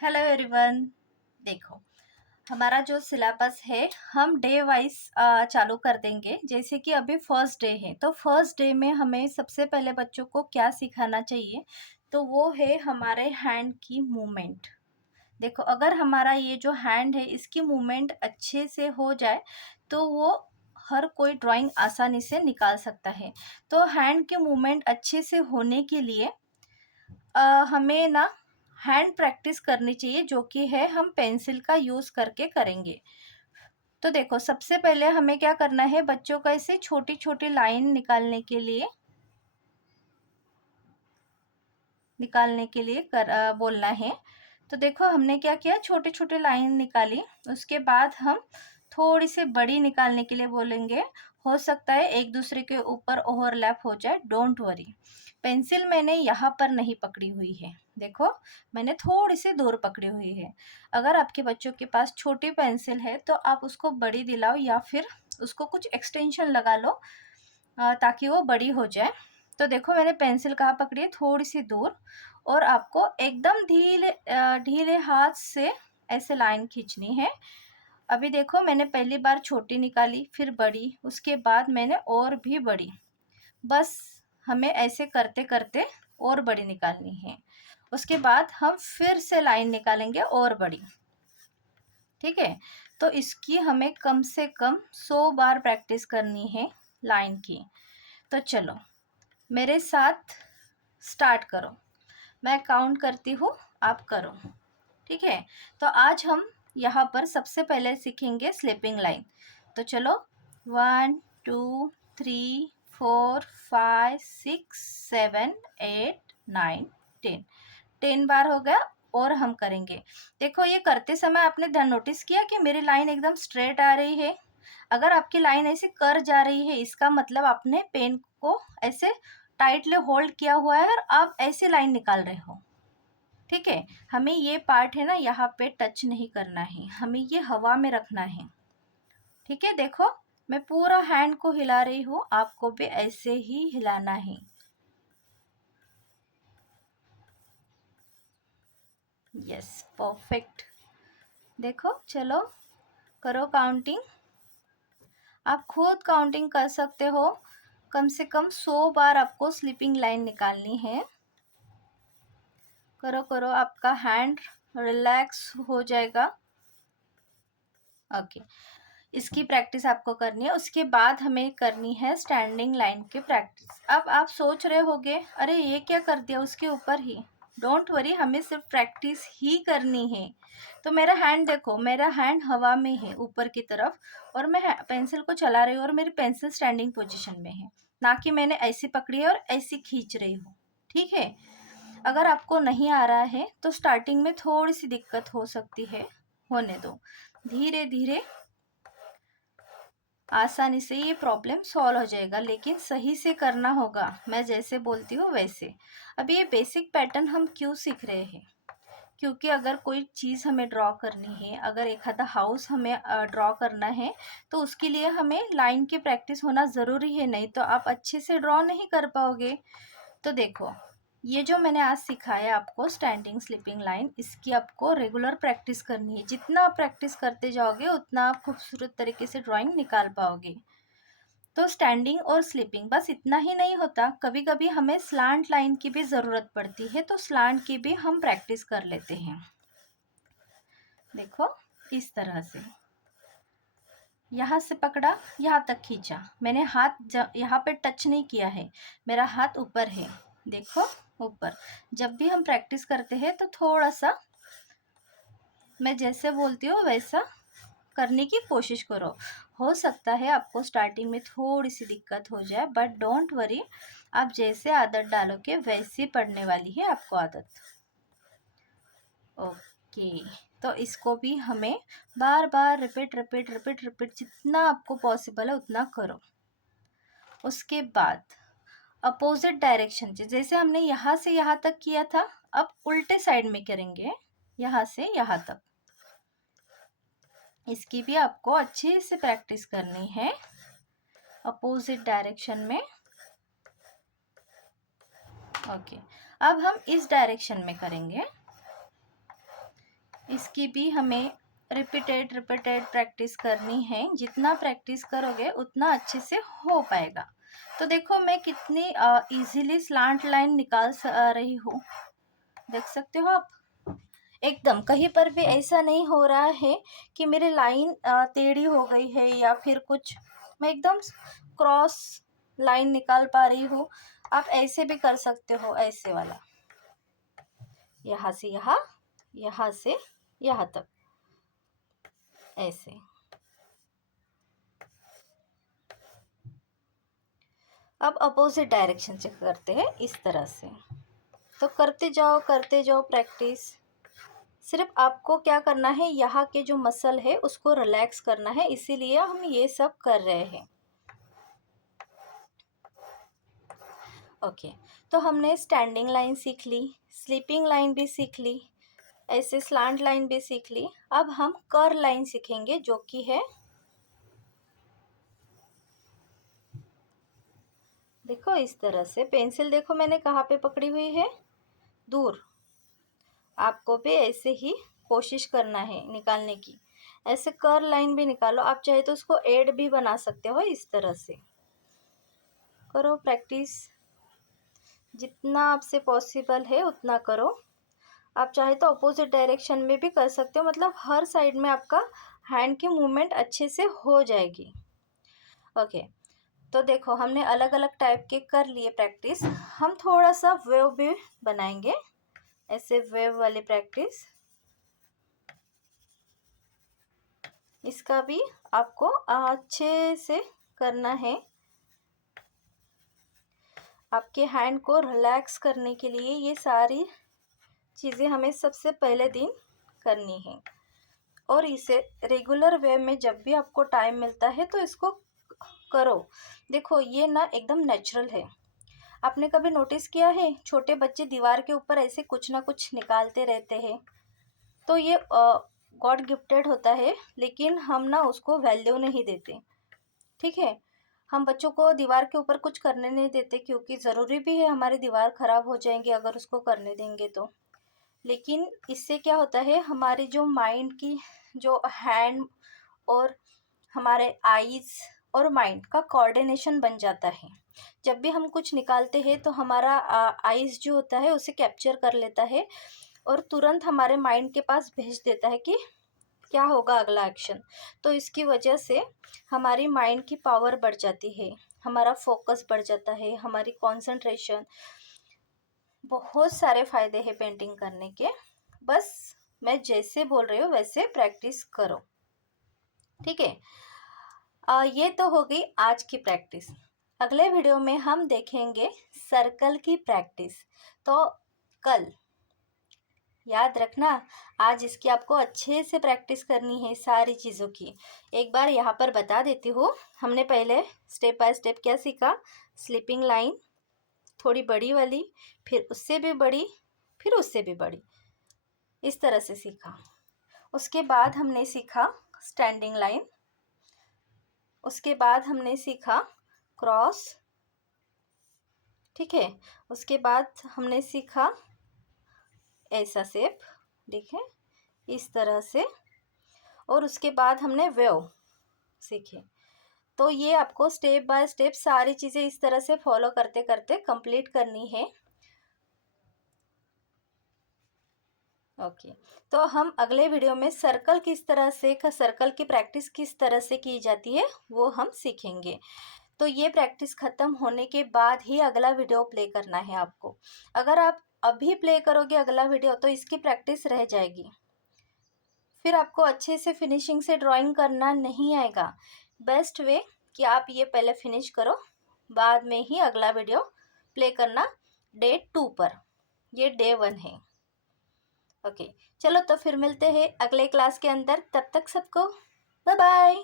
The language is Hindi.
Hello everyone. देखो, हमारा जो सिलेबस है हम डे वाइज चालू कर देंगे। जैसे कि अभी फर्स्ट डे है, तो फर्स्ट डे में हमें सबसे पहले बच्चों को क्या सिखाना चाहिए, तो वो है हमारे हैंड की मूवमेंट। देखो, अगर हमारा ये जो हैंड है इसकी मूवमेंट अच्छे से हो जाए तो वो हर कोई ड्राइंग आसानी से निकाल सकता है। तो हैंड की मूवमेंट अच्छे से होने के लिए हमें ना हैंड प्रैक्टिस करनी चाहिए, जो कि है हम पेंसिल का यूज़ करके करेंगे। तो देखो, सबसे पहले हमें क्या करना है, बच्चों को ऐसे छोटी-छोटी लाइन निकालने के लिए बोलना है। तो देखो, हमने क्या किया, छोटे-छोटे लाइन निकाली, उसके बाद हम थोड़ी सी बड़ी निकालने के लिए बोलेंगे। हो सकता है एक दूसरे के ऊपर ओवरलैप हो जाए, डोंट वरी। पेंसिल मैंने यहाँ पर नहीं पकड़ी हुई है, देखो मैंने थोड़ी सी दूर पकड़ी हुई है। अगर आपके बच्चों के पास छोटी पेंसिल है तो आप उसको बड़ी दिलाओ या फिर उसको कुछ एक्सटेंशन लगा लो ताकि वो बड़ी हो जाए। तो देखो, मैंने पेंसिल कहाँ पकड़ी है, थोड़ी सी दूर, और आपको एकदम ढीले हाथ से ऐसे लाइन खींचनी है। अभी देखो, मैंने पहली बार छोटी निकाली, फिर बड़ी, उसके बाद मैंने और भी बड़ी। बस हमें ऐसे करते करते और बड़ी निकालनी है। उसके बाद हम फिर से लाइन निकालेंगे और बड़ी। ठीक है, तो इसकी हमें कम से कम 100 बार प्रैक्टिस करनी है लाइन की। तो चलो मेरे साथ स्टार्ट करो, मैं काउंट करती हूँ, आप करो। ठीक है, तो आज हम यहाँ पर सबसे पहले सीखेंगे स्लीपिंग लाइन। तो चलो, 1 2 3 4 5 6 7 8 9 10। 10 बार हो गया, और हम करेंगे। देखो, ये करते समय आपने ध्यान नोटिस किया कि मेरी लाइन एकदम स्ट्रेट आ रही है। अगर आपकी लाइन ऐसे कर जा रही है, इसका मतलब आपने पेन को ऐसे टाइटली होल्ड किया हुआ है और आप ऐसे लाइन निकाल रहे हो। ठीक है, हमें ये पार्ट है ना, यहाँ पे टच नहीं करना है, हमें ये हवा में रखना है। ठीक है, देखो मैं पूरा हैंड को हिला रही हूँ, आपको भी ऐसे ही हिलाना है। Yes, perfect. देखो, चलो करो काउंटिंग। आप खुद काउंटिंग कर सकते हो। कम से कम 100 बार आपको स्लीपिंग लाइन निकालनी है। करो करो, आपका हैंड रिलैक्स हो जाएगा। ओके, इसकी प्रैक्टिस आपको करनी है। उसके बाद हमें करनी है स्टैंडिंग लाइन की प्रैक्टिस। अब आप सोच रहे होगे, अरे ये क्या कर दिया उसके ऊपर ही। डोंट वरी, हमें सिर्फ प्रैक्टिस ही करनी है। तो मेरा हैंड देखो, मेरा हैंड हवा में है ऊपर की तरफ, और मैं पेंसिल को चला रही हूँ, और मेरी पेंसिल स्टैंडिंग पोजीशन में है, ना कि मैंने ऐसी पकड़ी है और ऐसी खींच रही हूँ। ठीक है, अगर आपको नहीं आ रहा है तो स्टार्टिंग में थोड़ी सी दिक्कत हो सकती है, होने दो। धीरे धीरे आसानी से ये प्रॉब्लम सॉल्व हो जाएगा, लेकिन सही से करना होगा, मैं जैसे बोलती हूँ वैसे। अभी ये बेसिक पैटर्न हम क्यों सीख रहे हैं, क्योंकि अगर कोई चीज़ हमें ड्रॉ करनी है, अगर एक आधा हाउस हमें ड्रॉ करना है, तो उसके लिए हमें लाइन की प्रैक्टिस होना ज़रूरी है, नहीं तो आप अच्छे से ड्रॉ नहीं कर पाओगे। तो देखो, ये जो मैंने आज सिखाया आपको स्टैंडिंग स्लीपिंग लाइन, इसकी आपको रेगुलर प्रैक्टिस करनी है। जितना आप प्रैक्टिस करते जाओगे उतना आप खूबसूरत तरीके से ड्राइंग निकाल पाओगे। तो स्टैंडिंग और स्लीपिंग बस इतना ही नहीं होता, कभी कभी हमें स्लांट लाइन की भी ज़रूरत पड़ती है, तो स्लांट की भी हम प्रैक्टिस कर लेते हैं। देखो, इस तरह से यहाँ से पकड़ा, यहाँ तक खींचा, मैंने हाथ यहाँ पे टच नहीं किया है, मेरा हाथ ऊपर है। देखो, ऊपर। जब भी हम प्रैक्टिस करते हैं तो थोड़ा सा मैं जैसे बोलती हूँ वैसा करने की कोशिश करो। हो सकता है आपको स्टार्टिंग में थोड़ी सी दिक्कत हो जाए, बट डोंट वरी, आप जैसे आदत डालोगे वैसी पड़ने वाली है आपको आदत। ओके, तो इसको भी हमें बार बार रिपीट रिपीट रिपीट रिपीट जितना आपको पॉसिबल है उतना करो। उसके बाद अपोजिट डायरेक्शन, जैसे हमने यहाँ से यहाँ तक किया था, अब उल्टे साइड में करेंगे, यहाँ से यहाँ तक। इसकी भी आपको अच्छे से प्रैक्टिस करनी है अपोजिट डायरेक्शन में। ओके, अब हम इस डायरेक्शन में करेंगे। इसकी भी हमें रिपीटेड प्रैक्टिस करनी है। जितना प्रैक्टिस करोगे उतना अच्छे से हो पाएगा। तो देखो मैं कितनी इजीली स्लांट लाइन निकाल रही हूँ, देख सकते हो आप। एकदम कहीं पर भी ऐसा नहीं हो रहा है कि मेरी लाइन टेढ़ी हो गई है या फिर कुछ। मैं एकदम क्रॉस लाइन निकाल पा रही हूँ। आप ऐसे भी कर सकते हो, ऐसे वाला, यहाँ से यहाँ, यहाँ से यहाँ तक, ऐसे। अब अपोजिट डायरेक्शन से करते हैं इस तरह से। तो करते जाओ प्रैक्टिस। सिर्फ आपको क्या करना है, यहाँ के जो मसल है उसको रिलैक्स करना है, इसीलिए हम ये सब कर रहे हैं। ओके, तो हमने स्टैंडिंग लाइन सीख ली, स्लीपिंग लाइन भी सीख ली, ऐसे स्लांट लाइन भी सीख ली। अब हम कर्ल लाइन सीखेंगे, जो कि है, देखो इस तरह से। पेंसिल देखो मैंने कहाँ पे पकड़ी हुई है, दूर। आपको भी ऐसे ही कोशिश करना है निकालने की। ऐसे कर्ल लाइन भी निकालो, आप चाहे तो उसको एड भी बना सकते हो, इस तरह से करो प्रैक्टिस। जितना आपसे पॉसिबल है उतना करो। आप चाहे तो अपोजिट डायरेक्शन में भी कर सकते हो, मतलब हर साइड में आपका हैंड की मूवमेंट अच्छे से हो जाएगी। ओके, तो देखो हमने अलग अलग टाइप के कर लिए प्रैक्टिस। हम थोड़ा सा वेव भी बनाएंगे, ऐसे वेव वाली प्रैक्टिस। इसका भी आपको अच्छे से करना है। आपके हैंड को रिलैक्स करने के लिए ये सारी चीज़ें हमें सबसे पहले दिन करनी है। और इसे रेगुलर वे में जब भी आपको टाइम मिलता है तो इसको करो। देखो ये ना एकदम नेचुरल है। आपने कभी नोटिस किया है, छोटे बच्चे दीवार के ऊपर ऐसे कुछ ना कुछ निकालते रहते हैं, तो ये गॉड गिफ्टेड होता है, लेकिन हम ना उसको वैल्यू नहीं देते। ठीक है, हम बच्चों को दीवार के ऊपर कुछ करने नहीं देते, क्योंकि ज़रूरी भी है, हमारी दीवार ख़राब हो जाएंगी अगर उसको करने देंगे तो। लेकिन इससे क्या होता है, हमारी जो माइंड की, जो हैंड और हमारे आईज और माइंड का कोऑर्डिनेशन बन जाता है। जब भी हम कुछ निकालते हैं तो हमारा आईज जो होता है उसे कैप्चर कर लेता है और तुरंत हमारे माइंड के पास भेज देता है कि क्या होगा अगला एक्शन। तो इसकी वजह से हमारी माइंड की पावर बढ़ जाती है, हमारा फोकस बढ़ जाता है, हमारी कंसंट्रेशन। बहुत सारे फ़ायदे हैं पेंटिंग करने के। बस मैं जैसे बोल रही हूँ वैसे प्रैक्टिस करो, ठीक है। ये तो हो गई आज की प्रैक्टिस। अगले वीडियो में हम देखेंगे सर्कल की प्रैक्टिस। तो कल याद रखना, आज इसकी आपको अच्छे से प्रैक्टिस करनी है सारी चीज़ों की। एक बार यहाँ पर बता देती हूँ, हमने पहले स्टेप बाय स्टेप क्या सीखा। स्लीपिंग लाइन थोड़ी बड़ी वाली, फिर उससे भी बड़ी, फिर उससे भी बड़ी, इस तरह से सीखा। उसके बाद हमने सीखा स्टैंडिंग लाइन, उसके बाद हमने सीखा क्रॉस, ठीक है। उसके बाद हमने सीखा ऐसा शेप, देखें इस तरह से। और उसके बाद हमने वेव सीखे। तो ये आपको स्टेप बाय स्टेप सारी चीज़ें इस तरह से फॉलो करते करते कंप्लीट करनी है। ओके, तो हम अगले वीडियो में सर्कल किस तरह से, सर्कल की प्रैक्टिस किस तरह से की जाती है वो हम सीखेंगे। तो ये प्रैक्टिस ख़त्म होने के बाद ही अगला वीडियो प्ले करना है आपको। अगर आप अभी प्ले करोगे अगला वीडियो तो इसकी प्रैक्टिस रह जाएगी, फिर आपको अच्छे से फिनिशिंग से ड्राइंग करना नहीं आएगा। बेस्ट वे कि आप ये पहले फिनिश करो, बाद में ही अगला वीडियो प्ले करना डे 2 पर। ये डे 1 है। ओके, चलो तो फिर मिलते हैं अगले क्लास के अंदर। तब तक सबको बाय बाय।